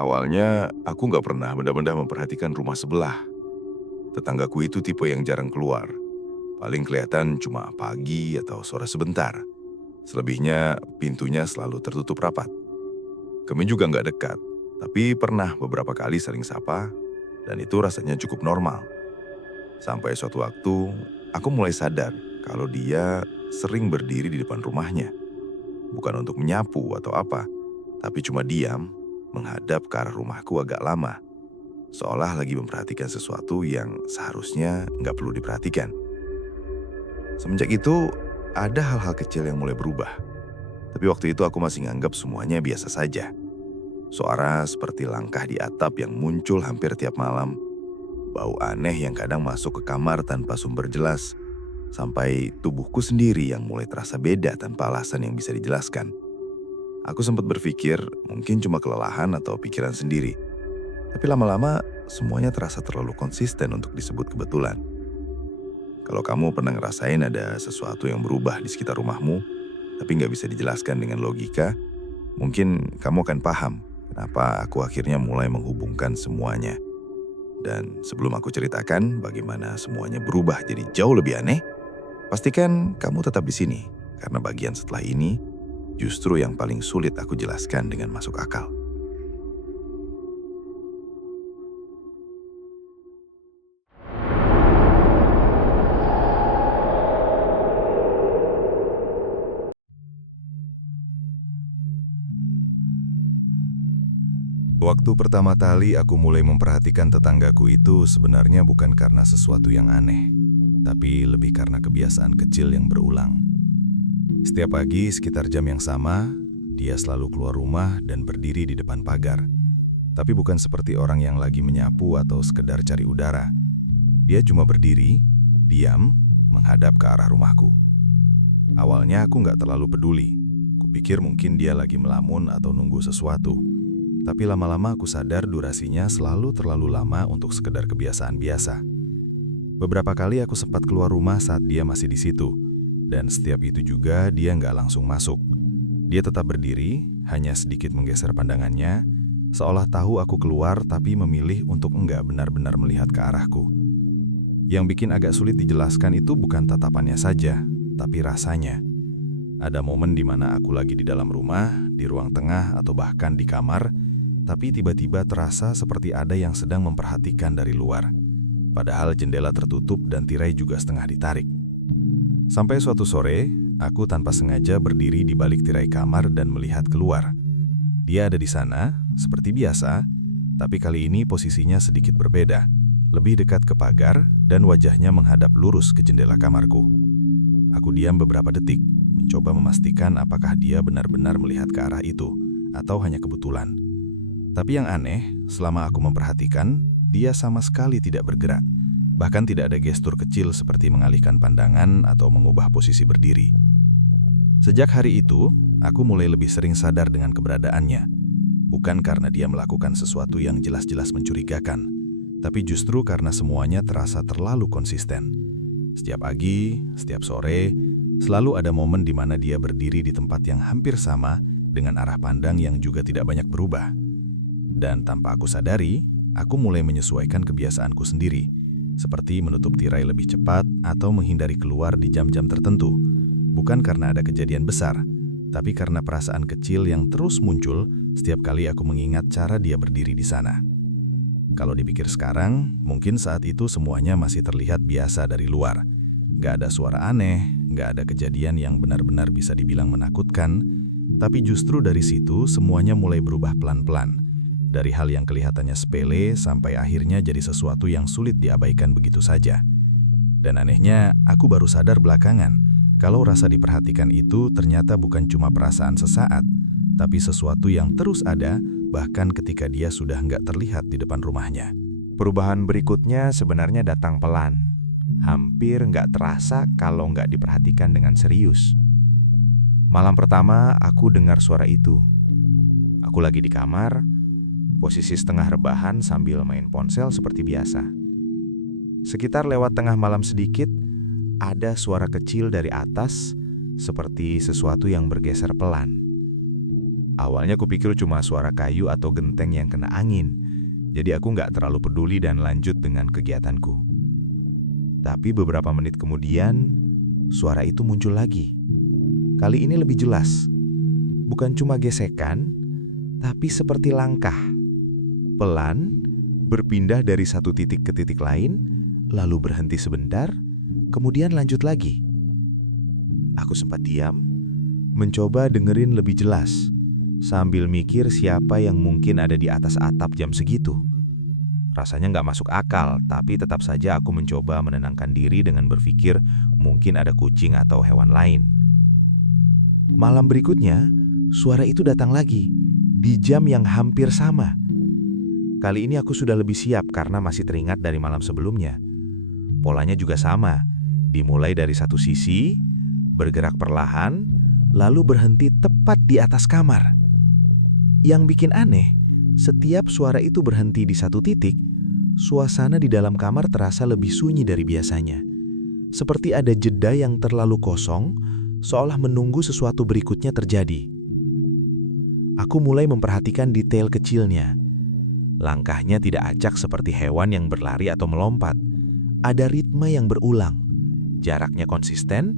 Awalnya, aku nggak pernah benar-benar memperhatikan rumah sebelah. Tetanggaku itu tipe yang jarang keluar. Paling kelihatan cuma pagi atau sore sebentar. Selebihnya, pintunya selalu tertutup rapat. Kami juga nggak dekat, tapi pernah beberapa kali saling sapa, dan itu rasanya cukup normal. Sampai suatu waktu, aku mulai sadar kalau dia sering berdiri di depan rumahnya. Bukan untuk menyapu atau apa, tapi cuma diam, menghadap ke arah rumahku agak lama. Seolah lagi memperhatikan sesuatu yang seharusnya nggak perlu diperhatikan. Semenjak itu, ada hal-hal kecil yang mulai berubah. Tapi waktu itu aku masih nganggap semuanya biasa saja. Suara seperti langkah di atap yang muncul hampir tiap malam. Bau aneh yang kadang masuk ke kamar tanpa sumber jelas. Sampai tubuhku sendiri yang mulai terasa beda tanpa alasan yang bisa dijelaskan. Aku sempat berpikir mungkin cuma kelelahan atau pikiran sendiri. Tapi lama-lama semuanya terasa terlalu konsisten untuk disebut kebetulan. Kalau kamu pernah ngerasain ada sesuatu yang berubah di sekitar rumahmu, tapi nggak bisa dijelaskan dengan logika, mungkin kamu akan paham kenapa aku akhirnya mulai menghubungkan semuanya. Dan sebelum aku ceritakan bagaimana semuanya berubah jadi jauh lebih aneh, pastikan kamu tetap di sini, karena bagian setelah ini justru yang paling sulit aku jelaskan dengan masuk akal. Waktu pertama kali aku mulai memperhatikan tetanggaku itu sebenarnya bukan karena sesuatu yang aneh, tapi lebih karena kebiasaan kecil yang berulang. Setiap pagi sekitar jam yang sama, dia selalu keluar rumah dan berdiri di depan pagar. Tapi bukan seperti orang yang lagi menyapu atau sekedar cari udara. Dia cuma berdiri, diam, menghadap ke arah rumahku. Awalnya aku nggak terlalu peduli. Kupikir mungkin dia lagi melamun atau nunggu sesuatu. Tapi lama-lama aku sadar durasinya selalu terlalu lama untuk sekedar kebiasaan biasa. Beberapa kali aku sempat keluar rumah saat dia masih di situ. Dan setiap itu juga dia nggak langsung masuk. Dia tetap berdiri, hanya sedikit menggeser pandangannya, seolah tahu aku keluar tapi memilih untuk enggak benar-benar melihat ke arahku. Yang bikin agak sulit dijelaskan itu bukan tatapannya saja, tapi rasanya. Ada momen di mana aku lagi di dalam rumah, di ruang tengah atau bahkan di kamar, tapi tiba-tiba terasa seperti ada yang sedang memperhatikan dari luar. Padahal jendela tertutup dan tirai juga setengah ditarik. Sampai suatu sore, aku tanpa sengaja berdiri di balik tirai kamar dan melihat keluar. Dia ada di sana, seperti biasa, tapi kali ini posisinya sedikit berbeda, lebih dekat ke pagar dan wajahnya menghadap lurus ke jendela kamarku. Aku diam beberapa detik, mencoba memastikan apakah dia benar-benar melihat ke arah itu, atau hanya kebetulan. Tapi yang aneh, selama aku memperhatikan, dia sama sekali tidak bergerak. Bahkan tidak ada gestur kecil seperti mengalihkan pandangan atau mengubah posisi berdiri. Sejak hari itu, aku mulai lebih sering sadar dengan keberadaannya. Bukan karena dia melakukan sesuatu yang jelas-jelas mencurigakan, tapi justru karena semuanya terasa terlalu konsisten. Setiap pagi, setiap sore, selalu ada momen di mana dia berdiri di tempat yang hampir sama dengan arah pandang yang juga tidak banyak berubah. Dan tanpa aku sadari, aku mulai menyesuaikan kebiasaanku sendiri, seperti menutup tirai lebih cepat atau menghindari keluar di jam-jam tertentu. Bukan karena ada kejadian besar, tapi karena perasaan kecil yang terus muncul setiap kali aku mengingat cara dia berdiri di sana. Kalau dipikir sekarang, mungkin saat itu semuanya masih terlihat biasa dari luar. Gak ada suara aneh, gak ada kejadian yang benar-benar bisa dibilang menakutkan, tapi justru dari situ semuanya mulai berubah pelan-pelan. Dari hal yang kelihatannya sepele sampai akhirnya jadi sesuatu yang sulit diabaikan begitu saja. Dan anehnya, aku baru sadar belakangan, kalau rasa diperhatikan itu ternyata bukan cuma perasaan sesaat, tapi sesuatu yang terus ada, bahkan ketika dia sudah nggak terlihat di depan rumahnya. Perubahan berikutnya sebenarnya datang pelan. Hampir nggak terasa kalau nggak diperhatikan dengan serius. Malam pertama aku dengar suara itu. Aku lagi di kamar, posisi setengah rebahan sambil main ponsel seperti biasa. Sekitar lewat tengah malam sedikit, ada suara kecil dari atas, seperti sesuatu yang bergeser pelan. Awalnya kupikir cuma suara kayu atau genteng yang kena angin, jadi aku nggak terlalu peduli dan lanjut dengan kegiatanku. Tapi beberapa menit kemudian, suara itu muncul lagi. Kali ini lebih jelas. Bukan cuma gesekan, tapi seperti langkah. Pelan, berpindah dari satu titik ke titik lain, lalu berhenti sebentar, kemudian lanjut lagi. Aku sempat diam, mencoba dengerin lebih jelas, sambil mikir siapa yang mungkin ada di atas atap jam segitu. Rasanya nggak masuk akal, tapi tetap saja aku mencoba menenangkan diri dengan berpikir mungkin ada kucing atau hewan lain. Malam berikutnya, suara itu datang lagi, di jam yang hampir sama. Kali ini aku sudah lebih siap karena masih teringat dari malam sebelumnya. Polanya juga sama, dimulai dari satu sisi, bergerak perlahan, lalu berhenti tepat di atas kamar. Yang bikin aneh, setiap suara itu berhenti di satu titik, suasana di dalam kamar terasa lebih sunyi dari biasanya. Seperti ada jeda yang terlalu kosong, seolah menunggu sesuatu berikutnya terjadi. Aku mulai memperhatikan detail kecilnya. Langkahnya tidak acak seperti hewan yang berlari atau melompat. Ada ritme yang berulang, jaraknya konsisten,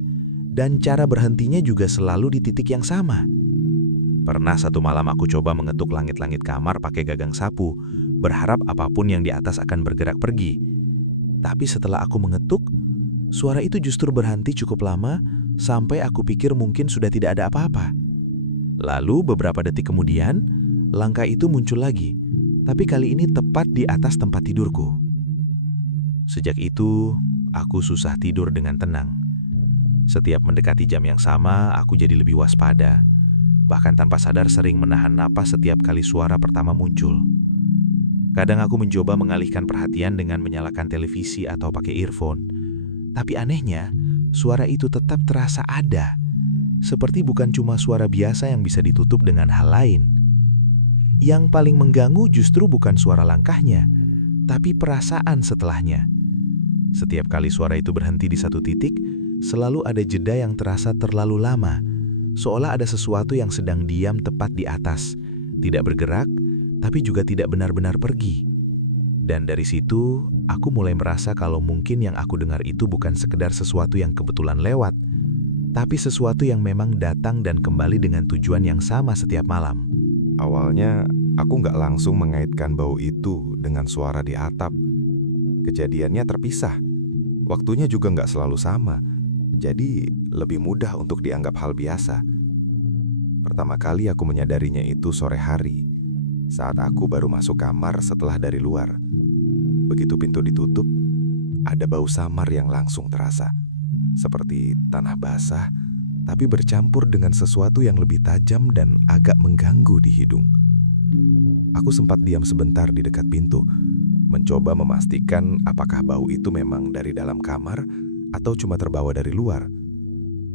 dan cara berhentinya juga selalu di titik yang sama. Pernah satu malam aku coba mengetuk langit-langit kamar pakai gagang sapu, berharap apapun yang di atas akan bergerak pergi. Tapi setelah aku mengetuk, suara itu justru berhenti cukup lama sampai aku pikir mungkin sudah tidak ada apa-apa. Lalu beberapa detik kemudian, langkah itu muncul lagi, tapi kali ini tepat di atas tempat tidurku. Sejak itu, aku susah tidur dengan tenang. Setiap mendekati jam yang sama, aku jadi lebih waspada. Bahkan tanpa sadar sering menahan napas setiap kali suara pertama muncul. Kadang aku mencoba mengalihkan perhatian dengan menyalakan televisi atau pakai earphone. Tapi anehnya, suara itu tetap terasa ada. Seperti bukan cuma suara biasa yang bisa ditutup dengan hal lain. Yang paling mengganggu justru bukan suara langkahnya, tapi perasaan setelahnya. Setiap kali suara itu berhenti di satu titik, selalu ada jeda yang terasa terlalu lama, seolah ada sesuatu yang sedang diam tepat di atas, tidak bergerak, tapi juga tidak benar-benar pergi. Dan dari situ, aku mulai merasa kalau mungkin yang aku dengar itu bukan sekedar sesuatu yang kebetulan lewat, tapi sesuatu yang memang datang dan kembali dengan tujuan yang sama setiap malam. Awalnya, aku nggak langsung mengaitkan bau itu dengan suara di atap. Kejadiannya terpisah. Waktunya juga nggak selalu sama. Jadi, lebih mudah untuk dianggap hal biasa. Pertama kali aku menyadarinya itu sore hari, saat aku baru masuk kamar setelah dari luar. Begitu pintu ditutup, ada bau samar yang langsung terasa. Seperti tanah basah, tapi bercampur dengan sesuatu yang lebih tajam dan agak mengganggu di hidung. Aku sempat diam sebentar di dekat pintu, mencoba memastikan apakah bau itu memang dari dalam kamar atau cuma terbawa dari luar.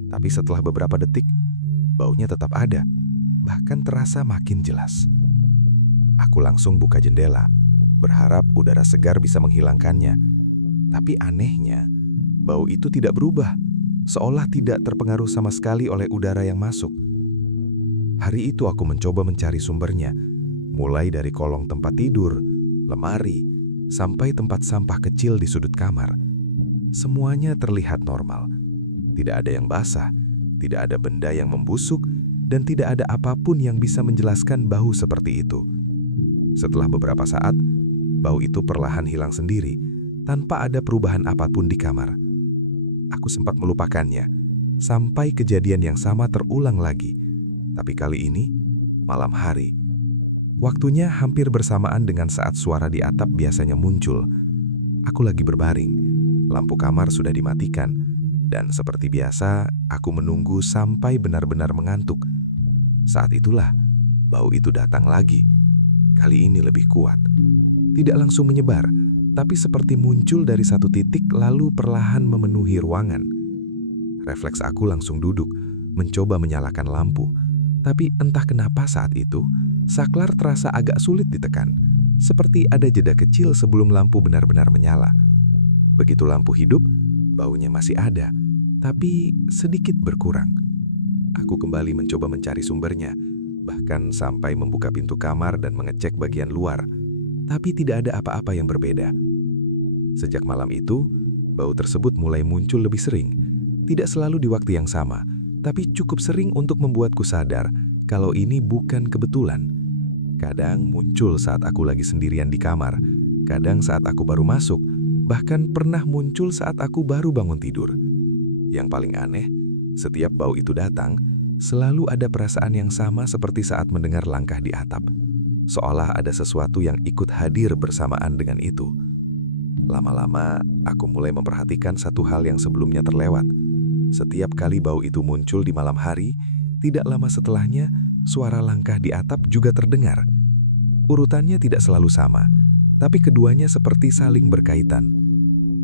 Tapi setelah beberapa detik, baunya tetap ada, bahkan terasa makin jelas. Aku langsung buka jendela, berharap udara segar bisa menghilangkannya. Tapi anehnya, bau itu tidak berubah, seolah tidak terpengaruh sama sekali oleh udara yang masuk. Hari itu aku mencoba mencari sumbernya, mulai dari kolong tempat tidur, lemari, sampai tempat sampah kecil di sudut kamar. Semuanya terlihat normal. Tidak ada yang basah, tidak ada benda yang membusuk, dan tidak ada apapun yang bisa menjelaskan bau seperti itu. Setelah beberapa saat, bau itu perlahan hilang sendiri, tanpa ada perubahan apapun di kamar. Aku sempat melupakannya, sampai kejadian yang sama terulang lagi. Tapi kali ini, malam hari. Waktunya hampir bersamaan dengan saat suara di atap biasanya muncul. Aku lagi berbaring, lampu kamar sudah dimatikan, dan seperti biasa, aku menunggu sampai benar-benar mengantuk. Saat itulah, bau itu datang lagi. Kali ini lebih kuat. Tidak langsung menyebar, tapi seperti muncul dari satu titik lalu perlahan memenuhi ruangan. Refleks aku langsung duduk, mencoba menyalakan lampu. Tapi entah kenapa saat itu, saklar terasa agak sulit ditekan. Seperti ada jeda kecil sebelum lampu benar-benar menyala. Begitu lampu hidup, baunya masih ada, tapi sedikit berkurang. Aku kembali mencoba mencari sumbernya, bahkan sampai membuka pintu kamar dan mengecek bagian luar, tapi tidak ada apa-apa yang berbeda. Sejak malam itu, bau tersebut mulai muncul lebih sering, tidak selalu di waktu yang sama, tapi cukup sering untuk membuatku sadar kalau ini bukan kebetulan. Kadang muncul saat aku lagi sendirian di kamar, kadang saat aku baru masuk, bahkan pernah muncul saat aku baru bangun tidur. Yang paling aneh, setiap bau itu datang, selalu ada perasaan yang sama seperti saat mendengar langkah di atap. Seolah ada sesuatu yang ikut hadir bersamaan dengan itu. Lama-lama, aku mulai memperhatikan satu hal yang sebelumnya terlewat. Setiap kali bau itu muncul di malam hari, tidak lama setelahnya, suara langkah di atap juga terdengar. Urutannya tidak selalu sama, tapi keduanya seperti saling berkaitan.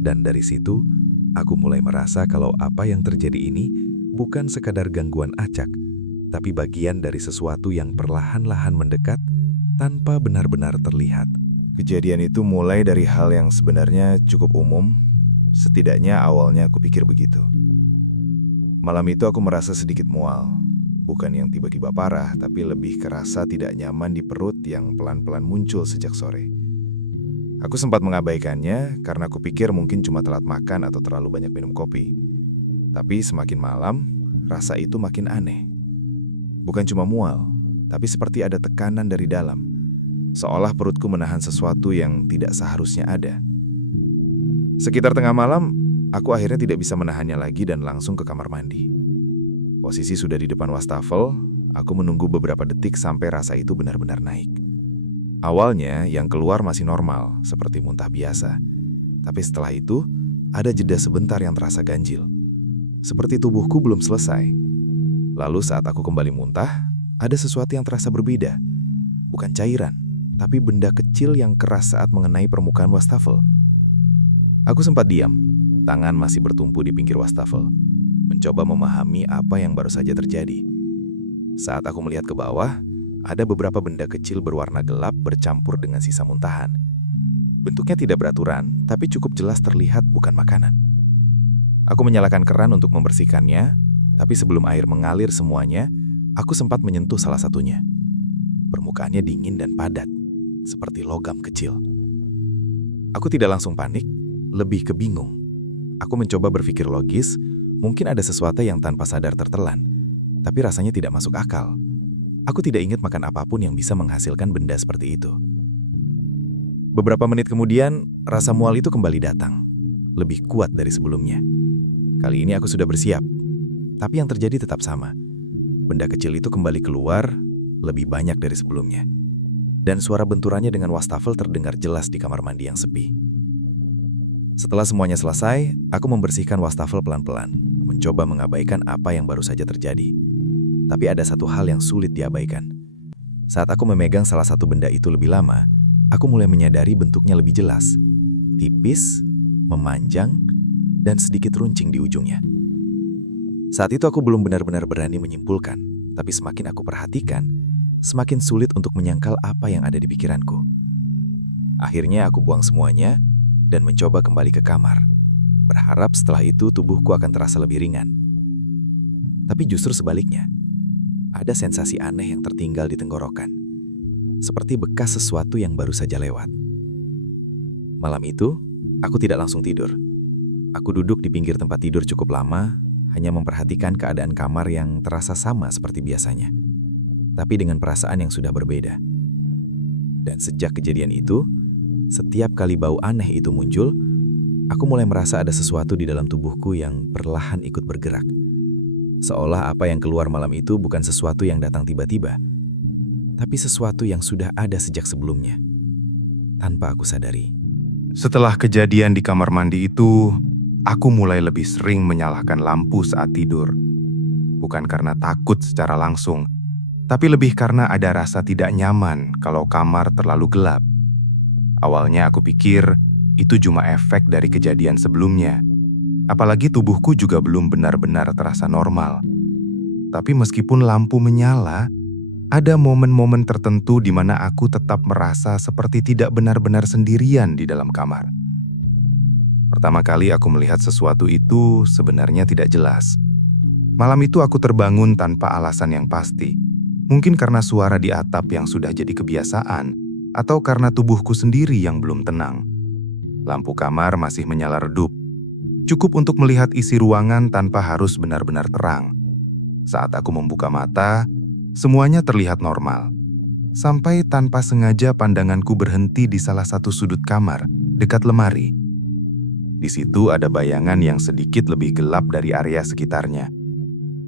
Dan dari situ, aku mulai merasa kalau apa yang terjadi ini bukan sekadar gangguan acak, tapi bagian dari sesuatu yang perlahan-lahan mendekat tanpa benar-benar terlihat. Kejadian itu mulai dari hal yang sebenarnya cukup umum, setidaknya awalnya aku pikir begitu. Malam itu aku merasa sedikit mual, bukan yang tiba-tiba parah, tapi lebih kerasa tidak nyaman di perut yang pelan-pelan muncul sejak sore. Aku sempat mengabaikannya karena aku pikir mungkin cuma telat makan atau terlalu banyak minum kopi. Tapi semakin malam, rasa itu makin aneh. Bukan cuma mual, tapi seperti ada tekanan dari dalam. Seolah perutku menahan sesuatu yang tidak seharusnya ada. Sekitar tengah malam, aku akhirnya tidak bisa menahannya lagi dan langsung ke kamar mandi. Posisi sudah di depan wastafel, aku menunggu beberapa detik sampai rasa itu benar-benar naik. Awalnya, yang keluar masih normal, seperti muntah biasa. Tapi setelah itu, ada jeda sebentar yang terasa ganjil. Seperti tubuhku belum selesai. Lalu saat aku kembali muntah, ada sesuatu yang terasa berbeda. Bukan cairan, tapi benda kecil yang keras saat mengenai permukaan wastafel. Aku sempat diam, tangan masih bertumpu di pinggir wastafel, mencoba memahami apa yang baru saja terjadi. Saat aku melihat ke bawah, ada beberapa benda kecil berwarna gelap bercampur dengan sisa muntahan. Bentuknya tidak beraturan, tapi cukup jelas terlihat bukan makanan. Aku menyalakan keran untuk membersihkannya, tapi sebelum air mengalir semuanya, aku sempat menyentuh salah satunya. Permukaannya dingin dan padat, seperti logam kecil. Aku tidak langsung panik, lebih ke bingung. Aku mencoba berpikir logis, mungkin ada sesuatu yang tanpa sadar tertelan, tapi rasanya tidak masuk akal. Aku tidak ingat makan apapun yang bisa menghasilkan benda seperti itu. Beberapa menit kemudian, rasa mual itu kembali datang, lebih kuat dari sebelumnya. Kali ini aku sudah bersiap, tapi yang terjadi tetap sama. Benda kecil itu kembali keluar, lebih banyak dari sebelumnya. Dan suara benturannya dengan wastafel terdengar jelas di kamar mandi yang sepi. Setelah semuanya selesai, aku membersihkan wastafel pelan-pelan, mencoba mengabaikan apa yang baru saja terjadi. Tapi ada satu hal yang sulit diabaikan. Saat aku memegang salah satu benda itu lebih lama, aku mulai menyadari bentuknya lebih jelas. Tipis, memanjang, dan sedikit runcing di ujungnya. Saat itu aku belum benar-benar berani menyimpulkan, tapi semakin aku perhatikan, semakin sulit untuk menyangkal apa yang ada di pikiranku. Akhirnya aku buang semuanya dan mencoba kembali ke kamar, berharap setelah itu tubuhku akan terasa lebih ringan. Tapi justru sebaliknya, ada sensasi aneh yang tertinggal di tenggorokan, seperti bekas sesuatu yang baru saja lewat. Malam itu, aku tidak langsung tidur. Aku duduk di pinggir tempat tidur cukup lama, hanya memperhatikan keadaan kamar yang terasa sama seperti biasanya, tapi dengan perasaan yang sudah berbeda. Dan sejak kejadian itu, setiap kali bau aneh itu muncul, aku mulai merasa ada sesuatu di dalam tubuhku yang perlahan ikut bergerak. Seolah apa yang keluar malam itu bukan sesuatu yang datang tiba-tiba, tapi sesuatu yang sudah ada sejak sebelumnya, tanpa aku sadari. Setelah kejadian di kamar mandi itu, aku mulai lebih sering menyalakan lampu saat tidur. Bukan karena takut secara langsung, tapi lebih karena ada rasa tidak nyaman kalau kamar terlalu gelap. Awalnya aku pikir itu cuma efek dari kejadian sebelumnya. Apalagi tubuhku juga belum benar-benar terasa normal. Tapi meskipun lampu menyala, ada momen-momen tertentu di mana aku tetap merasa seperti tidak benar-benar sendirian di dalam kamar. Pertama kali aku melihat sesuatu itu sebenarnya tidak jelas. Malam itu aku terbangun tanpa alasan yang pasti. Mungkin karena suara di atap yang sudah jadi kebiasaan, atau karena tubuhku sendiri yang belum tenang. Lampu kamar masih menyala redup, cukup untuk melihat isi ruangan tanpa harus benar-benar terang. Saat aku membuka mata, semuanya terlihat normal. Sampai tanpa sengaja pandanganku berhenti di salah satu sudut kamar, dekat lemari. Di situ ada bayangan yang sedikit lebih gelap dari area sekitarnya.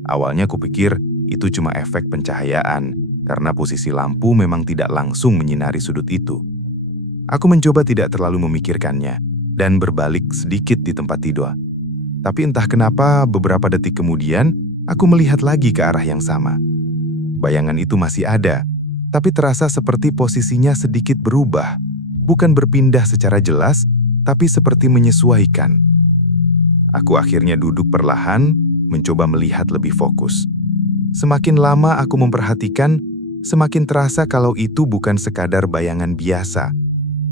Awalnya kupikir itu cuma efek pencahayaan, karena posisi lampu memang tidak langsung menyinari sudut itu. Aku mencoba tidak terlalu memikirkannya, dan berbalik sedikit di tempat tidur. Tapi entah kenapa beberapa detik kemudian, aku melihat lagi ke arah yang sama. Bayangan itu masih ada, tapi terasa seperti posisinya sedikit berubah. Bukan berpindah secara jelas, tapi seperti menyesuaikan. Aku akhirnya duduk perlahan, mencoba melihat lebih fokus. Semakin lama aku memperhatikan, semakin terasa kalau itu bukan sekadar bayangan biasa.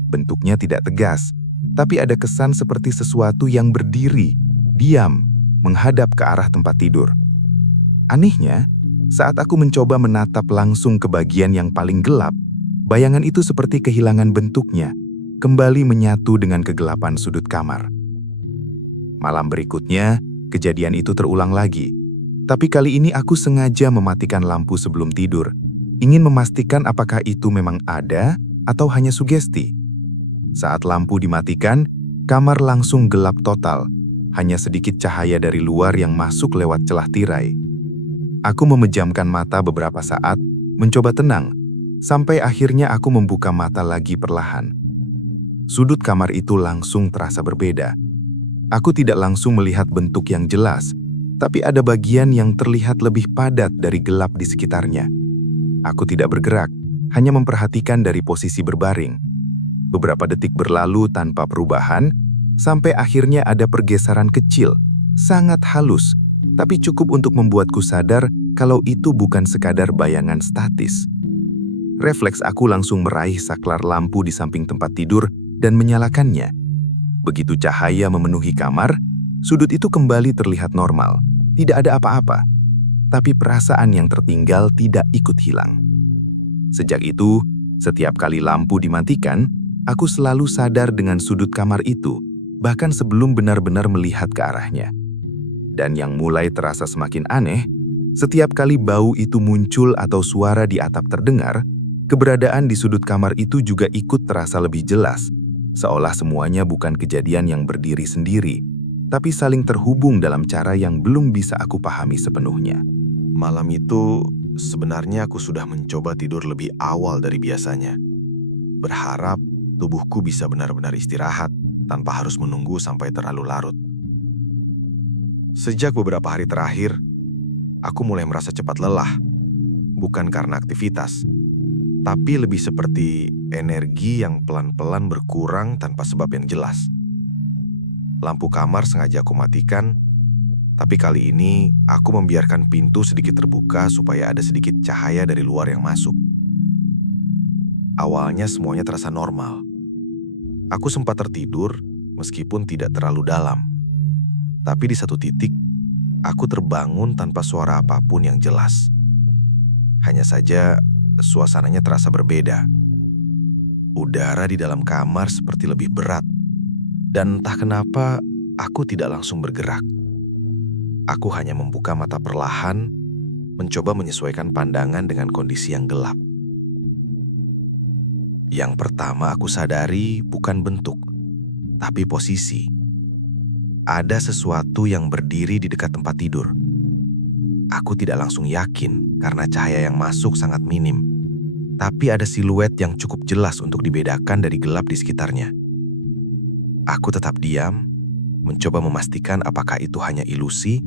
Bentuknya tidak tegas, tapi ada kesan seperti sesuatu yang berdiri, diam, menghadap ke arah tempat tidur. Anehnya, saat aku mencoba menatap langsung ke bagian yang paling gelap, bayangan itu seperti kehilangan bentuknya, kembali menyatu dengan kegelapan sudut kamar. Malam berikutnya, kejadian itu terulang lagi. Tapi kali ini aku sengaja mematikan lampu sebelum tidur, ingin memastikan apakah itu memang ada atau hanya sugesti. Saat lampu dimatikan, kamar langsung gelap total, hanya sedikit cahaya dari luar yang masuk lewat celah tirai. Aku memejamkan mata beberapa saat, mencoba tenang, sampai akhirnya aku membuka mata lagi perlahan. Sudut kamar itu langsung terasa berbeda. Aku tidak langsung melihat bentuk yang jelas, tapi ada bagian yang terlihat lebih padat dari gelap di sekitarnya. Aku tidak bergerak, hanya memperhatikan dari posisi berbaring. Beberapa detik berlalu tanpa perubahan, sampai akhirnya ada pergeseran kecil, sangat halus, tapi cukup untuk membuatku sadar kalau itu bukan sekadar bayangan statis. Refleks aku langsung meraih saklar lampu di samping tempat tidur dan menyalakannya. Begitu cahaya memenuhi kamar, sudut itu kembali terlihat normal. Tidak ada apa-apa, tapi perasaan yang tertinggal tidak ikut hilang. Sejak itu, setiap kali lampu dimatikan, aku selalu sadar dengan sudut kamar itu, bahkan sebelum benar-benar melihat ke arahnya. Dan yang mulai terasa semakin aneh, setiap kali bau itu muncul atau suara di atap terdengar, keberadaan di sudut kamar itu juga ikut terasa lebih jelas, seolah semuanya bukan kejadian yang berdiri sendiri, tapi saling terhubung dalam cara yang belum bisa aku pahami sepenuhnya. Malam itu, sebenarnya aku sudah mencoba tidur lebih awal dari biasanya. Berharap tubuhku bisa benar-benar istirahat tanpa harus menunggu sampai terlalu larut. Sejak beberapa hari terakhir, aku mulai merasa cepat lelah. Bukan karena aktivitas, tapi lebih seperti energi yang pelan-pelan berkurang tanpa sebab yang jelas. Lampu kamar sengaja aku matikan, tapi kali ini aku membiarkan pintu sedikit terbuka supaya ada sedikit cahaya dari luar yang masuk. Awalnya semuanya terasa normal. Aku sempat tertidur meskipun tidak terlalu dalam. Tapi di satu titik, aku terbangun tanpa suara apapun yang jelas. Hanya saja suasananya terasa berbeda. Udara di dalam kamar seperti lebih berat. Dan entah kenapa, aku tidak langsung bergerak. Aku hanya membuka mata perlahan, mencoba menyesuaikan pandangan dengan kondisi yang gelap. Yang pertama aku sadari bukan bentuk, tapi posisi. Ada sesuatu yang berdiri di dekat tempat tidur. Aku tidak langsung yakin karena cahaya yang masuk sangat minim. Tapi ada siluet yang cukup jelas untuk dibedakan dari gelap di sekitarnya. Aku tetap diam, mencoba memastikan apakah itu hanya ilusi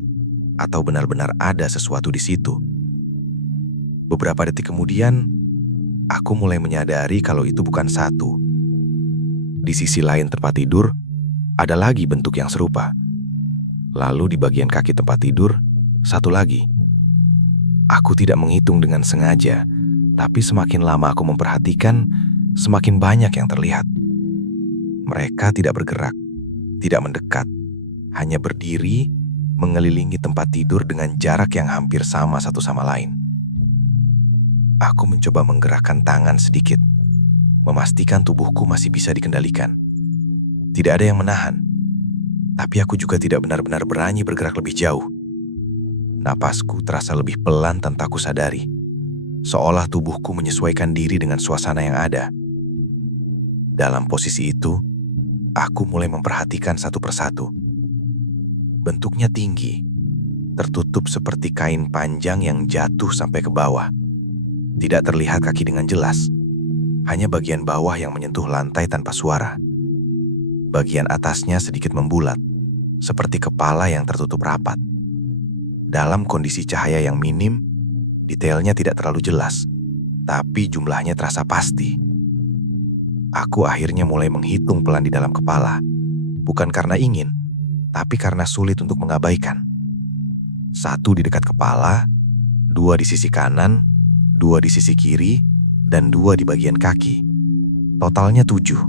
atau benar-benar ada sesuatu di situ. Beberapa detik kemudian, aku mulai menyadari kalau itu bukan satu. Di sisi lain tempat tidur, ada lagi bentuk yang serupa. Lalu di bagian kaki tempat tidur, satu lagi. Aku tidak menghitung dengan sengaja, tapi semakin lama aku memperhatikan, semakin banyak yang terlihat. Mereka tidak bergerak, tidak mendekat, hanya berdiri, mengelilingi tempat tidur dengan jarak yang hampir sama satu sama lain. Aku mencoba menggerakkan tangan sedikit, memastikan tubuhku masih bisa dikendalikan. Tidak ada yang menahan, tapi aku juga tidak benar-benar berani bergerak lebih jauh. Napasku terasa lebih pelan tanpa aku sadari, seolah tubuhku menyesuaikan diri dengan suasana yang ada. Dalam posisi itu, aku mulai memperhatikan satu persatu. Bentuknya tinggi, tertutup seperti kain panjang yang jatuh sampai ke bawah. Tidak terlihat kaki dengan jelas, hanya bagian bawah yang menyentuh lantai tanpa suara. Bagian atasnya sedikit membulat, seperti kepala yang tertutup rapat. Dalam kondisi cahaya yang minim, detailnya tidak terlalu jelas, tapi jumlahnya terasa pasti. Aku akhirnya mulai menghitung pelan di dalam kepala, bukan karena ingin, tapi karena sulit untuk mengabaikan. 1 di dekat kepala, 2 di sisi kanan, 2 di sisi kiri, dan 2 di bagian kaki. Totalnya 7.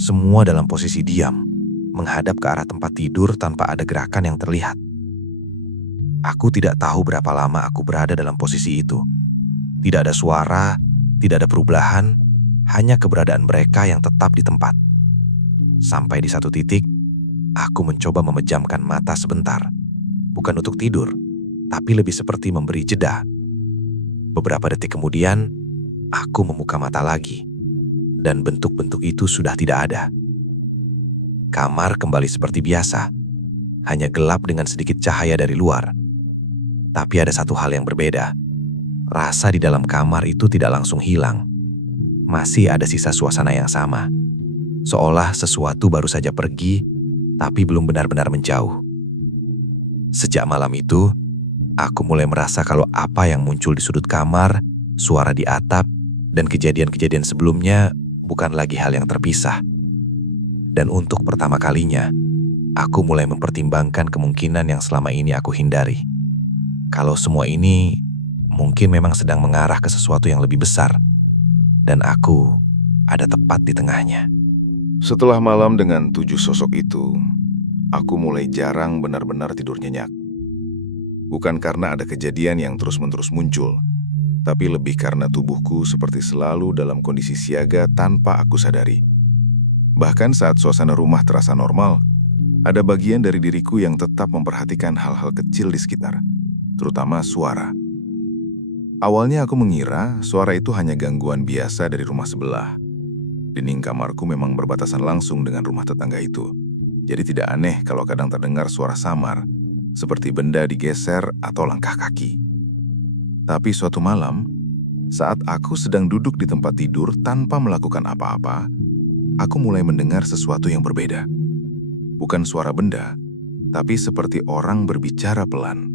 Semua dalam posisi diam, menghadap ke arah tempat tidur tanpa ada gerakan yang terlihat. Aku tidak tahu berapa lama aku berada dalam posisi itu. Tidak ada suara, tidak ada perubahan, hanya keberadaan mereka yang tetap di tempat. Sampai di satu titik, aku mencoba memejamkan mata sebentar. Bukan untuk tidur, tapi lebih seperti memberi jeda. Beberapa detik kemudian, aku membuka mata lagi, dan bentuk-bentuk itu sudah tidak ada. Kamar kembali seperti biasa, hanya gelap dengan sedikit cahaya dari luar. Tapi ada satu hal yang berbeda. Rasa di dalam kamar itu tidak langsung hilang. Masih ada sisa suasana yang sama. Seolah sesuatu baru saja pergi, tapi belum benar-benar menjauh. Sejak malam itu, aku mulai merasa kalau apa yang muncul di sudut kamar, suara di atap, dan kejadian-kejadian sebelumnya bukan lagi hal yang terpisah. Dan untuk pertama kalinya, aku mulai mempertimbangkan kemungkinan yang selama ini aku hindari. Kalau semua ini mungkin memang sedang mengarah ke sesuatu yang lebih besar, dan aku ada tepat di tengahnya. Setelah malam dengan 7 sosok itu, aku mulai jarang benar-benar tidur nyenyak. Bukan karena ada kejadian yang terus-menerus muncul, tapi lebih karena tubuhku seperti selalu dalam kondisi siaga tanpa aku sadari. Bahkan saat suasana rumah terasa normal, ada bagian dari diriku yang tetap memperhatikan hal-hal kecil di sekitar, terutama suara. Awalnya aku mengira suara itu hanya gangguan biasa dari rumah sebelah. Dinding kamarku memang berbatasan langsung dengan rumah tetangga itu, jadi tidak aneh kalau kadang terdengar suara samar, seperti benda digeser atau langkah kaki. Tapi suatu malam, saat aku sedang duduk di tempat tidur tanpa melakukan apa-apa, aku mulai mendengar sesuatu yang berbeda. Bukan suara benda, tapi seperti orang berbicara pelan.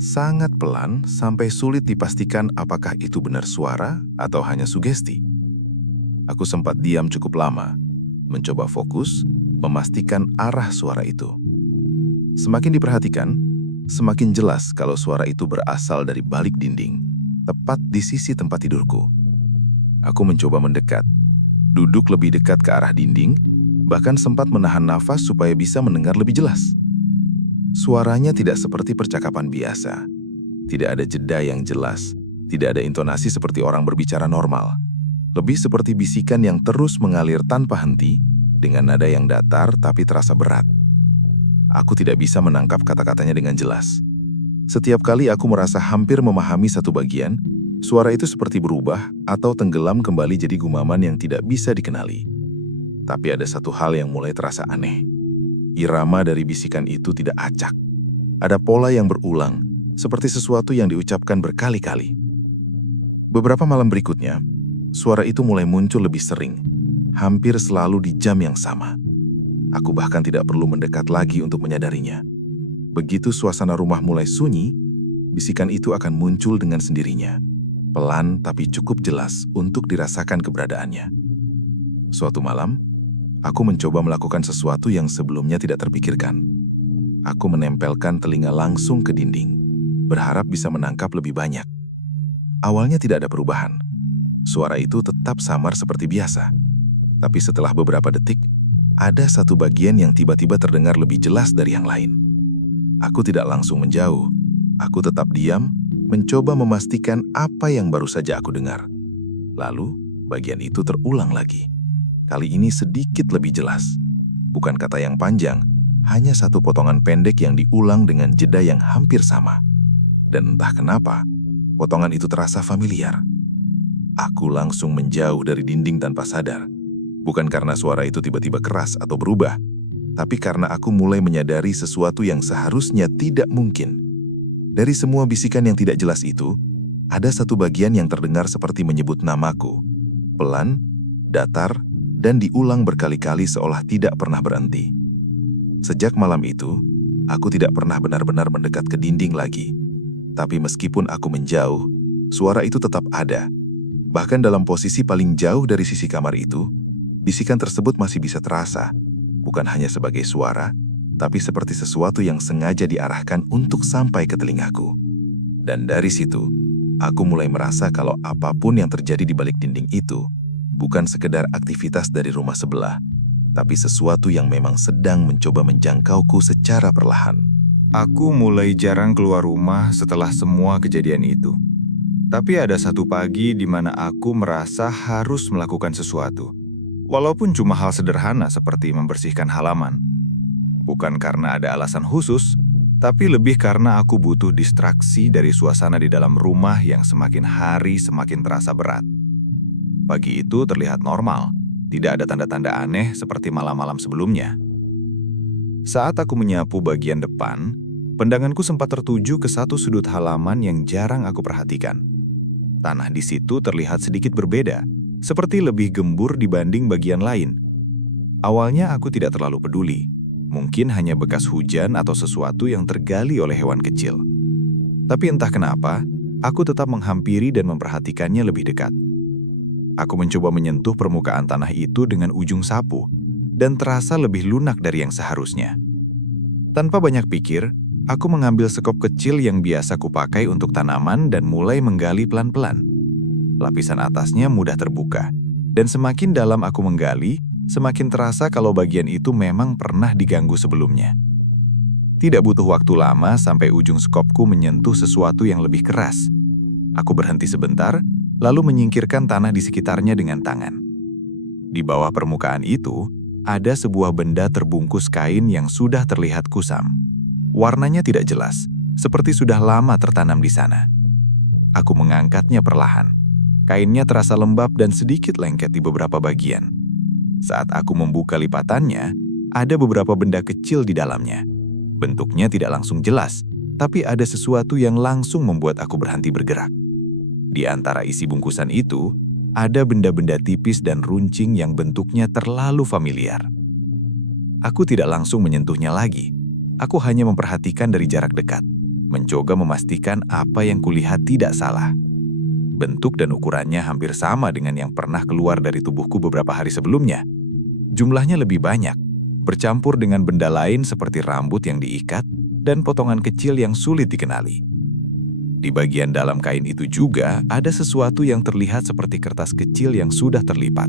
Sangat pelan sampai sulit dipastikan apakah itu benar suara atau hanya sugesti. Aku sempat diam cukup lama, mencoba fokus, memastikan arah suara itu. Semakin diperhatikan, semakin jelas kalau suara itu berasal dari balik dinding, tepat di sisi tempat tidurku. Aku mencoba mendekat, duduk lebih dekat ke arah dinding, bahkan sempat menahan nafas supaya bisa mendengar lebih jelas. Suaranya tidak seperti percakapan biasa. Tidak ada jeda yang jelas, tidak ada intonasi seperti orang berbicara normal. Lebih seperti bisikan yang terus mengalir tanpa henti, dengan nada yang datar tapi terasa berat. Aku tidak bisa menangkap kata-katanya dengan jelas. Setiap kali aku merasa hampir memahami satu bagian, suara itu seperti berubah atau tenggelam kembali jadi gumaman yang tidak bisa dikenali. Tapi ada satu hal yang mulai terasa aneh. Irama dari bisikan itu tidak acak. Ada pola yang berulang, seperti sesuatu yang diucapkan berkali-kali. Beberapa malam berikutnya, suara itu mulai muncul lebih sering, hampir selalu di jam yang sama. Aku bahkan tidak perlu mendekat lagi untuk menyadarinya. Begitu suasana rumah mulai sunyi, bisikan itu akan muncul dengan sendirinya. Pelan tapi cukup jelas untuk dirasakan keberadaannya. Suatu malam, aku mencoba melakukan sesuatu yang sebelumnya tidak terpikirkan. Aku menempelkan telinga langsung ke dinding, berharap bisa menangkap lebih banyak. Awalnya tidak ada perubahan. Suara itu tetap samar seperti biasa. Tapi setelah beberapa detik, ada satu bagian yang tiba-tiba terdengar lebih jelas dari yang lain. Aku tidak langsung menjauh. Aku tetap diam, mencoba memastikan apa yang baru saja aku dengar. Lalu, bagian itu terulang lagi. Kali ini sedikit lebih jelas. Bukan kata yang panjang, hanya satu potongan pendek yang diulang dengan jeda yang hampir sama. Dan entah kenapa, potongan itu terasa familiar. Aku langsung menjauh dari dinding tanpa sadar. Bukan karena suara itu tiba-tiba keras atau berubah, tapi karena aku mulai menyadari sesuatu yang seharusnya tidak mungkin. Dari semua bisikan yang tidak jelas itu, ada satu bagian yang terdengar seperti menyebut namaku. Pelan, datar, dan diulang berkali-kali seolah tidak pernah berhenti. Sejak malam itu, aku tidak pernah benar-benar mendekat ke dinding lagi. Tapi meskipun aku menjauh, suara itu tetap ada. Bahkan dalam posisi paling jauh dari sisi kamar itu, bisikan tersebut masih bisa terasa, bukan hanya sebagai suara, tapi seperti sesuatu yang sengaja diarahkan untuk sampai ke telingaku. Dan dari situ, aku mulai merasa kalau apapun yang terjadi di balik dinding itu bukan sekedar aktivitas dari rumah sebelah, tapi sesuatu yang memang sedang mencoba menjangkauku secara perlahan. Aku mulai jarang keluar rumah setelah semua kejadian itu. Tapi ada satu pagi di mana aku merasa harus melakukan sesuatu. Walaupun cuma hal sederhana seperti membersihkan halaman. Bukan karena ada alasan khusus, tapi lebih karena aku butuh distraksi dari suasana di dalam rumah yang semakin hari semakin terasa berat. Pagi itu terlihat normal, tidak ada tanda-tanda aneh seperti malam-malam sebelumnya. Saat aku menyapu bagian depan, pandanganku sempat tertuju ke satu sudut halaman yang jarang aku perhatikan. Tanah di situ terlihat sedikit berbeda, seperti lebih gembur dibanding bagian lain. Awalnya aku tidak terlalu peduli, mungkin hanya bekas hujan atau sesuatu yang tergali oleh hewan kecil. Tapi entah kenapa, aku tetap menghampiri dan memperhatikannya lebih dekat. Aku mencoba menyentuh permukaan tanah itu dengan ujung sapu, dan terasa lebih lunak dari yang seharusnya. Tanpa banyak pikir, aku mengambil sekop kecil yang biasa kupakai untuk tanaman dan mulai menggali pelan-pelan. Lapisan atasnya mudah terbuka, dan semakin dalam aku menggali, semakin terasa kalau bagian itu memang pernah diganggu sebelumnya. Tidak butuh waktu lama sampai ujung skopku menyentuh sesuatu yang lebih keras. Aku berhenti sebentar, lalu menyingkirkan tanah di sekitarnya dengan tangan. Di bawah permukaan itu, ada sebuah benda terbungkus kain yang sudah terlihat kusam. Warnanya tidak jelas, seperti sudah lama tertanam di sana. Aku mengangkatnya perlahan. Kainnya terasa lembab dan sedikit lengket di beberapa bagian. Saat aku membuka lipatannya, ada beberapa benda kecil di dalamnya. Bentuknya tidak langsung jelas, tapi ada sesuatu yang langsung membuat aku berhenti bergerak. Di antara isi bungkusan itu, ada benda-benda tipis dan runcing yang bentuknya terlalu familiar. Aku tidak langsung menyentuhnya lagi. Aku hanya memperhatikan dari jarak dekat, mencoba memastikan apa yang kulihat tidak salah. Bentuk dan ukurannya hampir sama dengan yang pernah keluar dari tubuhku beberapa hari sebelumnya. Jumlahnya lebih banyak, bercampur dengan benda lain seperti rambut yang diikat dan potongan kecil yang sulit dikenali. Di bagian dalam kain itu juga ada sesuatu yang terlihat seperti kertas kecil yang sudah terlipat.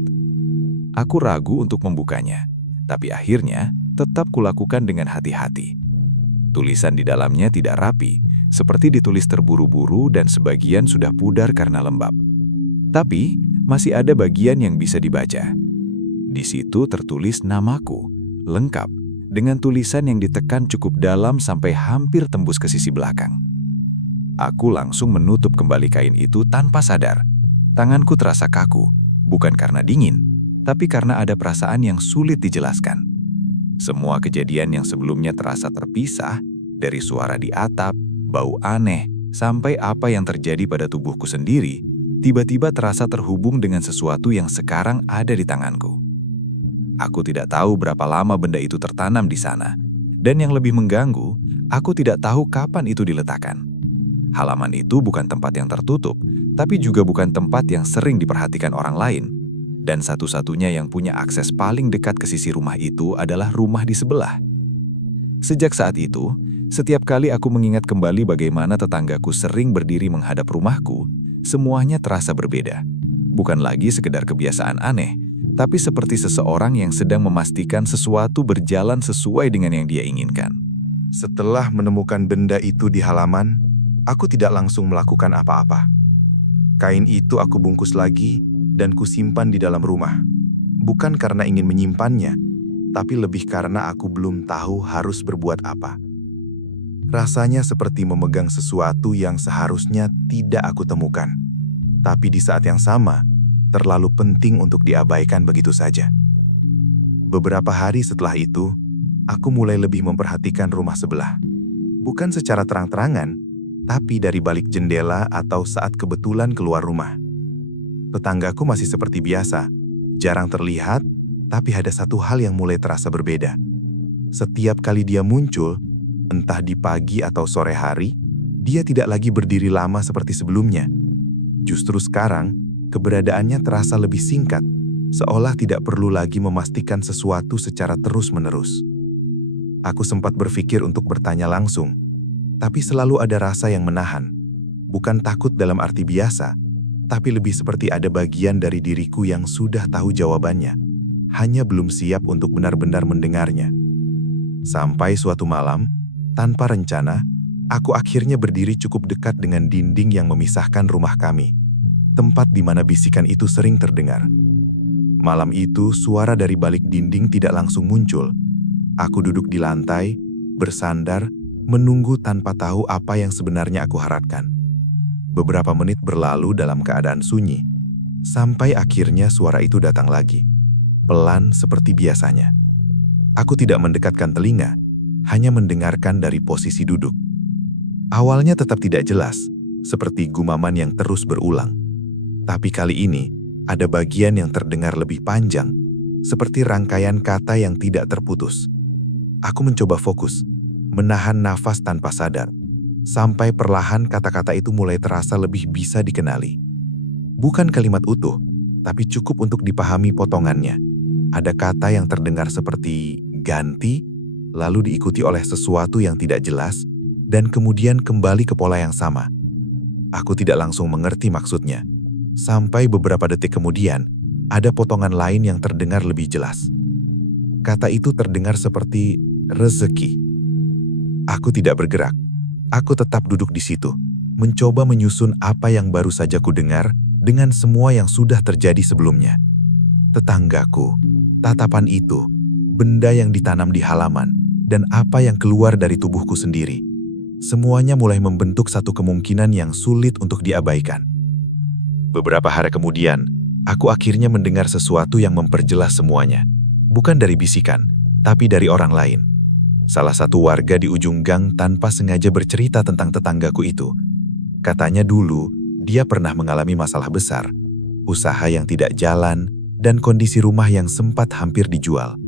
Aku ragu untuk membukanya, tapi akhirnya tetap kulakukan dengan hati-hati. Tulisan di dalamnya tidak rapi, seperti ditulis terburu-buru dan sebagian sudah pudar karena lembab. Tapi masih ada bagian yang bisa dibaca. Di situ tertulis namaku, lengkap, dengan tulisan yang ditekan cukup dalam sampai hampir tembus ke sisi belakang. Aku langsung menutup kembali kain itu tanpa sadar. Tanganku terasa kaku, bukan karena dingin, tapi karena ada perasaan yang sulit dijelaskan. Semua kejadian yang sebelumnya terasa terpisah, dari suara di atap, bau aneh, sampai apa yang terjadi pada tubuhku sendiri, tiba-tiba terasa terhubung dengan sesuatu yang sekarang ada di tanganku. Aku tidak tahu berapa lama benda itu tertanam di sana, dan yang lebih mengganggu, aku tidak tahu kapan itu diletakkan. Halaman itu bukan tempat yang tertutup, tapi juga bukan tempat yang sering diperhatikan orang lain. Dan satu-satunya yang punya akses paling dekat ke sisi rumah itu adalah rumah di sebelah. Sejak saat itu, setiap kali aku mengingat kembali bagaimana tetanggaku sering berdiri menghadap rumahku, semuanya terasa berbeda. Bukan lagi sekedar kebiasaan aneh, tapi seperti seseorang yang sedang memastikan sesuatu berjalan sesuai dengan yang dia inginkan. Setelah menemukan benda itu di halaman, Aku tidak langsung melakukan apa-apa. Kain itu aku bungkus lagi dan kusimpan di dalam rumah. Bukan karena ingin menyimpannya, tapi lebih karena aku belum tahu harus berbuat apa. Rasanya seperti memegang sesuatu yang seharusnya tidak aku temukan. Tapi di saat yang sama, terlalu penting untuk diabaikan begitu saja. Beberapa hari setelah itu, aku mulai lebih memperhatikan rumah sebelah. Bukan secara terang-terangan, tapi dari balik jendela atau saat kebetulan keluar rumah. Tetanggaku masih seperti biasa, jarang terlihat, tapi ada satu hal yang mulai terasa berbeda. Setiap kali dia muncul, entah di pagi atau sore hari, dia tidak lagi berdiri lama seperti sebelumnya. Justru sekarang, keberadaannya terasa lebih singkat, seolah tidak perlu lagi memastikan sesuatu secara terus-menerus. Aku sempat berpikir untuk bertanya langsung, tapi selalu ada rasa yang menahan. Bukan takut dalam arti biasa, tapi lebih seperti ada bagian dari diriku yang sudah tahu jawabannya, hanya belum siap untuk benar-benar mendengarnya. Sampai suatu malam, tanpa rencana, aku akhirnya berdiri cukup dekat dengan dinding yang memisahkan rumah kami, tempat di mana bisikan itu sering terdengar. Malam itu, suara dari balik dinding tidak langsung muncul. Aku duduk di lantai, bersandar, menunggu tanpa tahu apa yang sebenarnya aku harapkan. Beberapa menit berlalu dalam keadaan sunyi, sampai akhirnya suara itu datang lagi, pelan seperti biasanya. Aku tidak mendekatkan telinga, hanya mendengarkan dari posisi duduk. Awalnya tetap tidak jelas, seperti gumaman yang terus berulang. Tapi kali ini, ada bagian yang terdengar lebih panjang, seperti rangkaian kata yang tidak terputus. Aku mencoba fokus, menahan nafas tanpa sadar, sampai perlahan kata-kata itu mulai terasa lebih bisa dikenali. Bukan kalimat utuh, tapi cukup untuk dipahami potongannya. Ada kata yang terdengar seperti ganti, lalu diikuti oleh sesuatu yang tidak jelas, dan kemudian kembali ke pola yang sama. Aku tidak langsung mengerti maksudnya. Sampai beberapa detik kemudian, ada potongan lain yang terdengar lebih jelas. Kata itu terdengar seperti rezeki. Aku tidak bergerak. Aku tetap duduk di situ, mencoba menyusun apa yang baru saja kudengar dengan semua yang sudah terjadi sebelumnya. Tetanggaku, tatapan itu, benda yang ditanam di halaman, dan apa yang keluar dari tubuhku sendiri. Semuanya mulai membentuk satu kemungkinan yang sulit untuk diabaikan. Beberapa hari kemudian, aku akhirnya mendengar sesuatu yang memperjelas semuanya. Bukan dari bisikan, tapi dari orang lain. Salah satu warga di ujung gang tanpa sengaja bercerita tentang tetanggaku itu. Katanya dulu, dia pernah mengalami masalah besar, usaha yang tidak jalan, dan kondisi rumah yang sempat hampir dijual.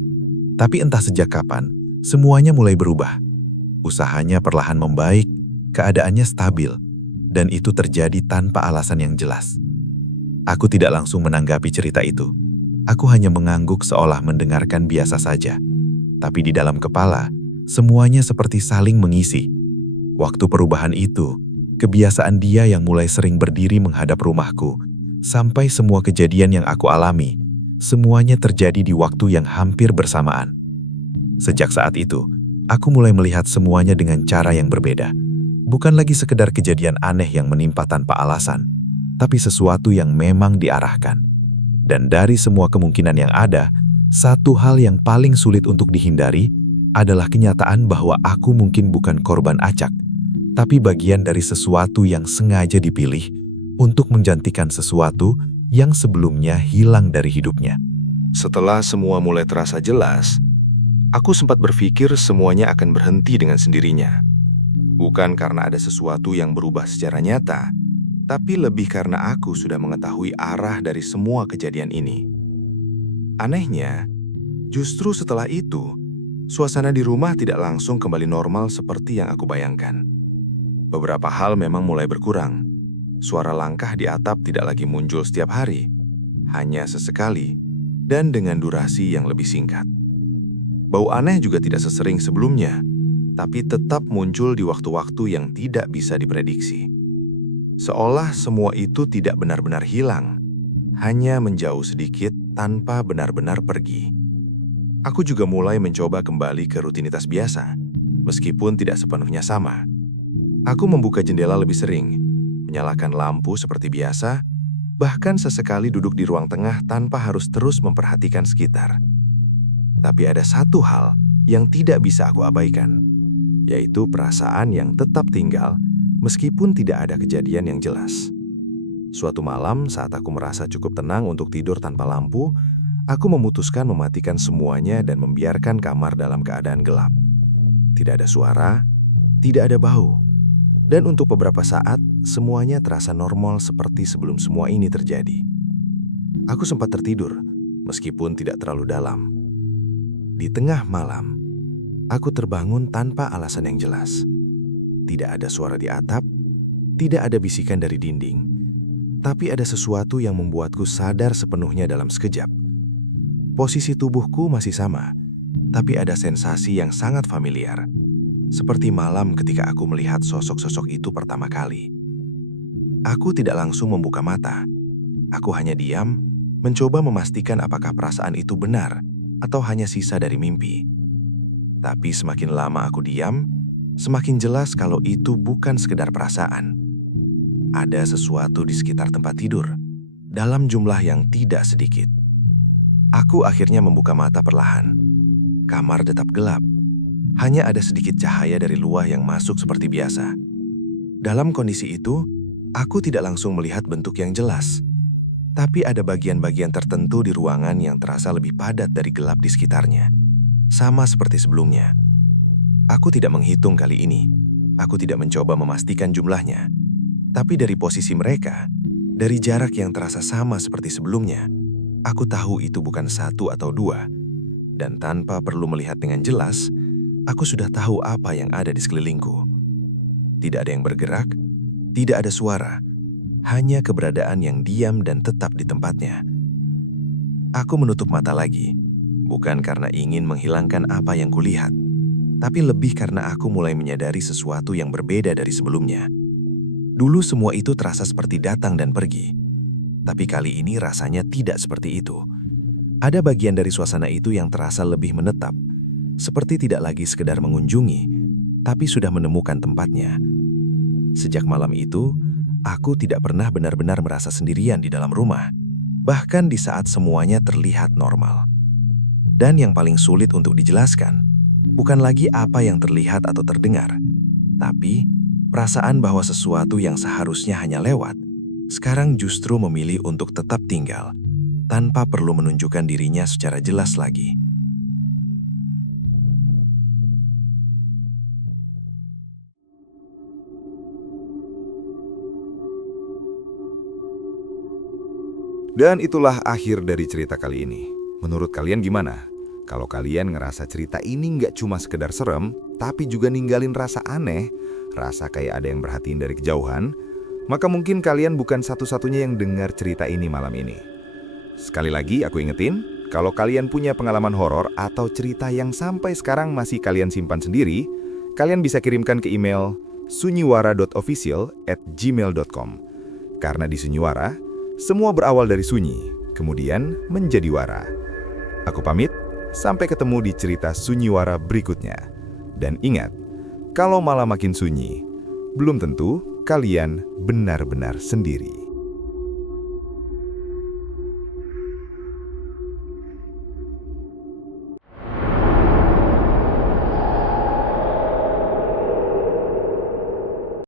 Tapi entah sejak kapan, semuanya mulai berubah. Usahanya perlahan membaik, keadaannya stabil, dan itu terjadi tanpa alasan yang jelas. Aku tidak langsung menanggapi cerita itu. Aku hanya mengangguk seolah mendengarkan biasa saja. Tapi di dalam kepala, semuanya seperti saling mengisi. Waktu perubahan itu, kebiasaan dia yang mulai sering berdiri menghadap rumahku, sampai semua kejadian yang aku alami, semuanya terjadi di waktu yang hampir bersamaan. Sejak saat itu, aku mulai melihat semuanya dengan cara yang berbeda. Bukan lagi sekedar kejadian aneh yang menimpa tanpa alasan, tapi sesuatu yang memang diarahkan. Dan dari semua kemungkinan yang ada, satu hal yang paling sulit untuk dihindari adalah kenyataan bahwa aku mungkin bukan korban acak, tapi bagian dari sesuatu yang sengaja dipilih untuk menjantikan sesuatu yang sebelumnya hilang dari hidupnya. Setelah semua mulai terasa jelas, aku sempat berpikir semuanya akan berhenti dengan sendirinya. Bukan karena ada sesuatu yang berubah secara nyata, tapi lebih karena aku sudah mengetahui arah dari semua kejadian ini. Anehnya, justru setelah itu, suasana di rumah tidak langsung kembali normal seperti yang aku bayangkan. Beberapa hal memang mulai berkurang. Suara langkah di atap tidak lagi muncul setiap hari, hanya sesekali, dan dengan durasi yang lebih singkat. Bau aneh juga tidak sesering sebelumnya, tapi tetap muncul di waktu-waktu yang tidak bisa diprediksi. Seolah semua itu tidak benar-benar hilang, hanya menjauh sedikit tanpa benar-benar pergi. Aku juga mulai mencoba kembali ke rutinitas biasa, meskipun tidak sepenuhnya sama. Aku membuka jendela lebih sering, menyalakan lampu seperti biasa, bahkan sesekali duduk di ruang tengah tanpa harus terus memperhatikan sekitar. Tapi ada satu hal yang tidak bisa aku abaikan, yaitu perasaan yang tetap tinggal meskipun tidak ada kejadian yang jelas. Suatu malam saat aku merasa cukup tenang untuk tidur tanpa lampu, aku memutuskan mematikan semuanya dan membiarkan kamar dalam keadaan gelap. Tidak ada suara, tidak ada bau. Dan untuk beberapa saat, semuanya terasa normal seperti sebelum semua ini terjadi. Aku sempat tertidur, meskipun tidak terlalu dalam. Di tengah malam, aku terbangun tanpa alasan yang jelas. Tidak ada suara di atap, tidak ada bisikan dari dinding. Tapi ada sesuatu yang membuatku sadar sepenuhnya dalam sekejap. Posisi tubuhku masih sama, tapi ada sensasi yang sangat familiar. Seperti malam ketika aku melihat sosok-sosok itu pertama kali. Aku tidak langsung membuka mata. Aku hanya diam, mencoba memastikan apakah perasaan itu benar atau hanya sisa dari mimpi. Tapi semakin lama aku diam, semakin jelas kalau itu bukan sekedar perasaan. Ada sesuatu di sekitar tempat tidur, dalam jumlah yang tidak sedikit. Aku akhirnya membuka mata perlahan. Kamar tetap gelap. Hanya ada sedikit cahaya dari luar yang masuk seperti biasa. Dalam kondisi itu, aku tidak langsung melihat bentuk yang jelas. Tapi ada bagian-bagian tertentu di ruangan yang terasa lebih padat dari gelap di sekitarnya. Sama seperti sebelumnya. Aku tidak menghitung kali ini. Aku tidak mencoba memastikan jumlahnya. Tapi dari posisi mereka, dari jarak yang terasa sama seperti sebelumnya, aku tahu itu bukan satu atau dua. Dan tanpa perlu melihat dengan jelas, aku sudah tahu apa yang ada di sekelilingku. Tidak ada yang bergerak, tidak ada suara, hanya keberadaan yang diam dan tetap di tempatnya. Aku menutup mata lagi, bukan karena ingin menghilangkan apa yang kulihat, tapi lebih karena aku mulai menyadari sesuatu yang berbeda dari sebelumnya. Dulu semua itu terasa seperti datang dan pergi, tapi kali ini rasanya tidak seperti itu. Ada bagian dari suasana itu yang terasa lebih menetap, seperti tidak lagi sekedar mengunjungi, tapi sudah menemukan tempatnya. Sejak malam itu, aku tidak pernah benar-benar merasa sendirian di dalam rumah, bahkan di saat semuanya terlihat normal. Dan yang paling sulit untuk dijelaskan, bukan lagi apa yang terlihat atau terdengar, tapi perasaan bahwa sesuatu yang seharusnya hanya lewat, sekarang justru memilih untuk tetap tinggal, tanpa perlu menunjukkan dirinya secara jelas lagi. Dan itulah akhir dari cerita kali ini. Menurut kalian gimana? Kalau kalian ngerasa cerita ini nggak cuma sekedar serem, tapi juga ninggalin rasa aneh, rasa kayak ada yang merhatiin dari kejauhan, maka mungkin kalian bukan satu-satunya yang dengar cerita ini malam ini. Sekali lagi aku ingetin, kalau kalian punya pengalaman horor atau cerita yang sampai sekarang masih kalian simpan sendiri, kalian bisa kirimkan ke email sunyiwara.official@gmail.com. Karena di Sunyiwara, semua berawal dari sunyi, kemudian menjadi wara. Aku pamit, sampai ketemu di cerita Sunyiwara berikutnya. Dan ingat, kalau malam makin sunyi, belum tentu kalian benar-benar sendiri.